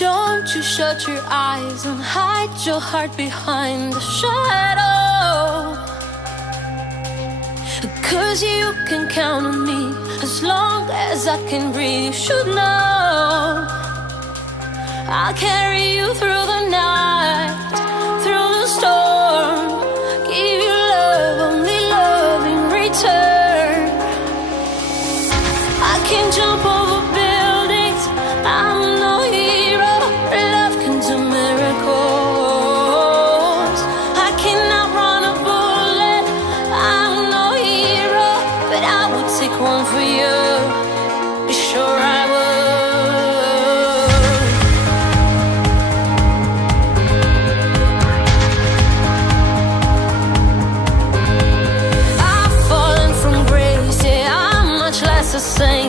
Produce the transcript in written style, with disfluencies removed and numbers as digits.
Don't you shut your eyes and hide your heart behind the shadow. 'Cause you can count on me as long as I can breathe. You should know I'll carry you through the night, through the storm. Give you love, only love in return. I can jump over buildings, I'm no hero. Love can do miracles. I cannot run a bullet, I'm no hero, but I would take one for you. Be sure I would. I've fallen from grace, yeah, I'm much less the same.